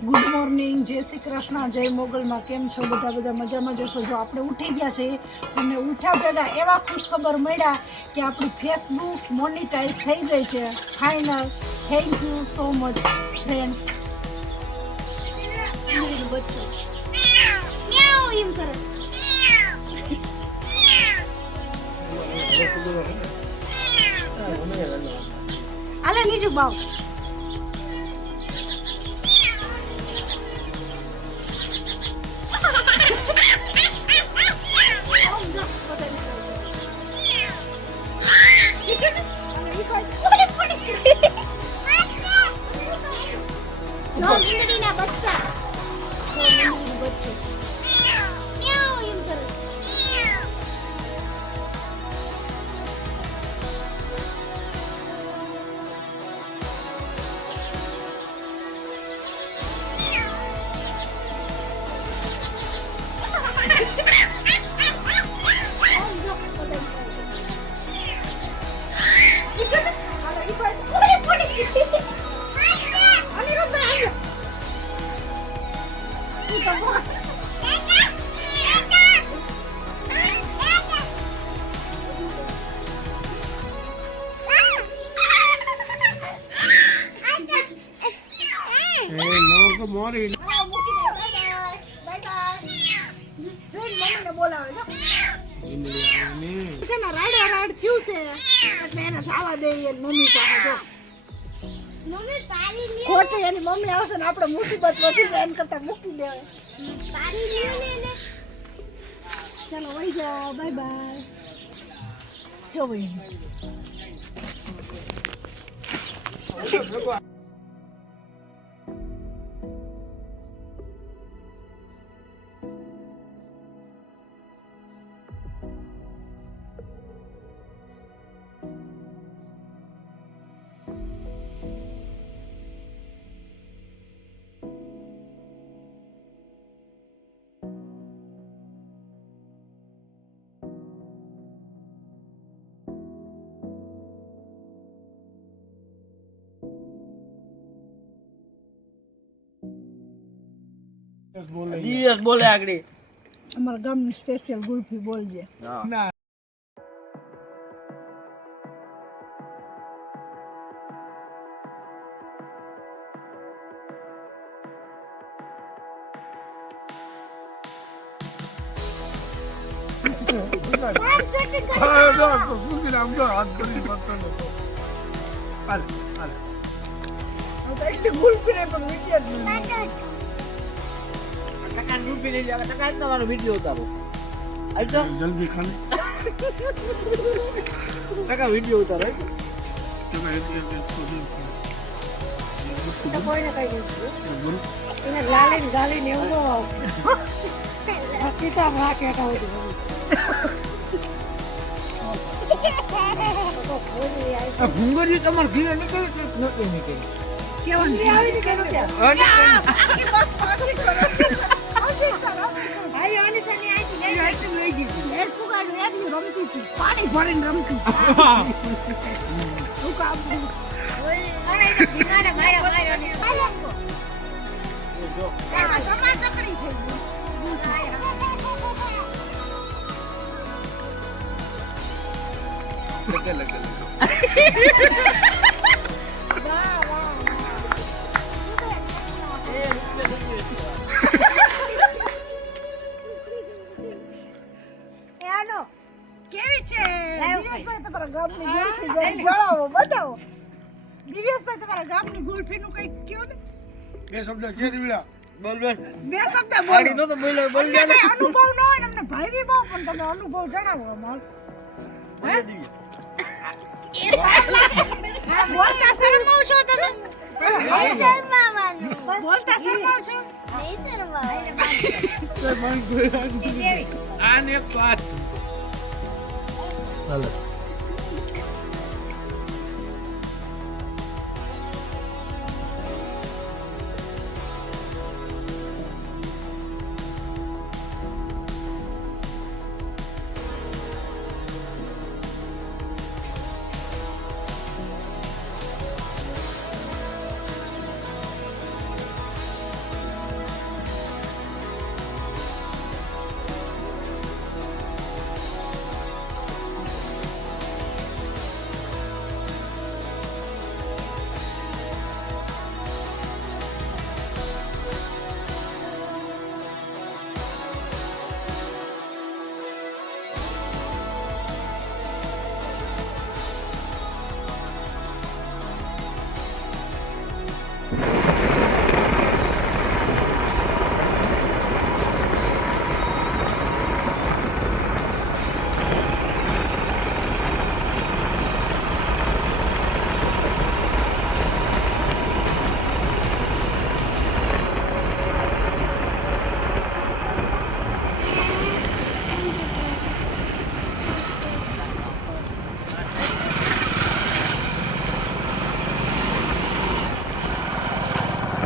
Good morning, જય શ્રી કૃષ્ણ, જય મોગલમાં. કેમ છો બધા મજામાં જશો? જો આપણે ઉઠી ગયા છે અને ઉઠ્યા ભેગા એવા ખુશખબર મળ્યા કે આપણી ફેસબુક મોનિટાઈઝ થઈ ગઈ છે final. Thank you so much friend. આલે નીચું બાવ. ખોટું એની મમ્મી આવશે ને આપણે મુસીબત વધી જાય એમ કરતા મૂકી દેવાય. ચાલો વહી જાઓ, બાય બાય. જો ભાઈ દિવસ બોલે આગળ અમારા ગામની સ્પેશિયલ ગુલ્ફી બોલજે. ના તમારો વિડીયો ઉતારો જલ્દી ખાને ટકા વિડીયો ઉતારો કોઈને કઈ એને લાલી ગાલી ને એવું કિતાબ રાખે ભૂંગળી તમારે ઘીરે નીકળી કેવાની આવી કે પાણી ભરીને રમતી કેવી છે દિવ્યેશભાઈ? તમારા ગામની ગુલ્ફી જણાવો, બતાવો. દિવ્યેશભાઈ, તમારા ગામની ગુલ્ફીનું કંઈક કયો ને. બે શબ્દ કે દીવડા બોલ બોલ બે શબ્દ પાડી નો તો બોલ બોલ અમને કઈ અનુભવ ન હોય ને અમને ભાઈ બહુ, પણ તમે અનુભવ જણાવો અમારો. બોલતા શરમાવ છો તમે? બોલતા શરમાવ છો? આને એક વાત ચાલો